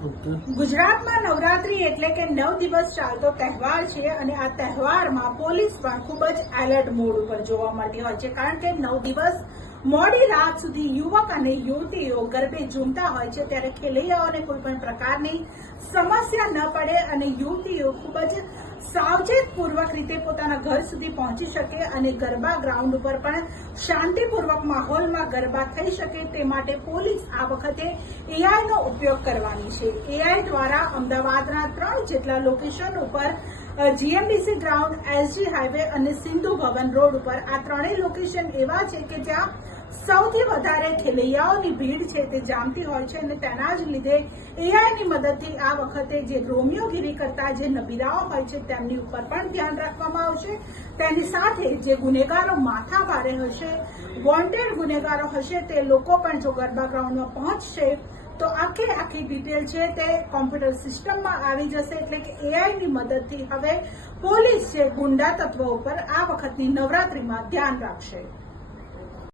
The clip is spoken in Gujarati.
ગુજરાતમાં નવરાત્રી એટલે કે નવ દિવસ ચાલતો તહેવાર છે અને આ તહેવારમાં પોલીસ પણ ખૂબ જ એલર્ટ મોડ ઉપર જોવા મળતી હોય છે. કારણ કે નવ દિવસ મોડી રાત સુધી યુવક અને યુવતીઓ ગરબે ઝૂમતા હોય છે. ત્યારે ખેલૈયાઓને કોઈ પણ પ્રકારની સમસ્યા ન પડે અને યુવતીઓ ખૂબ જ સાવચેત પૂર્વક રીતે પોતાના ઘર સુધી પહોંચી શકે અને ગરબા ગ્રાઉન્ડ ઉપર પણ શાંતિપૂર્વક માહોલમાં ગરબા થઈ શકે તે માટે પોલીસ આ વખતે એઆઈનો ઉપયોગ કરવાની છે. એઆઈ દ્વારા અમદાવાદના ત્રણ જેટલા લોકેશન ઉપર જીએમડીસી ગ્રાઉન્ડ એસજી હાઈવે અને સિંધુ ભવન રોડ ઉપર આ ત્રણેય લોકેશન એવા છે કે જ્યાં સૌથી વધારે ખેલૈયાઓની ભીડ છે તે જામતી હોય છે અને તેના જ લીધે એઆઈની મદદથી આ વખતે જે રોમિયોગીરી કરતા જે નબીરાઓ હોય છે તેમની ઉપર પણ ધ્યાન રાખવામાં આવશે. તેની સાથે જે ગુનેગારો માથા ભારે હશે વોન્ટેડ ગુનેગારો હશે તે લોકો પણ જો ગરબા ગ્રાઉન્ડમાં પહોંચશે, તો આખી આખી ડિટેલ છે તે કોમ્પ્યુટર સિસ્ટમમાં આવી જશે એટલે કે એઆઈની મદદથી હવે પોલીસ છે ગુંડા તત્વો ઉપર આ વખતની નવરાત્રીમાં ધ્યાન રાખશે.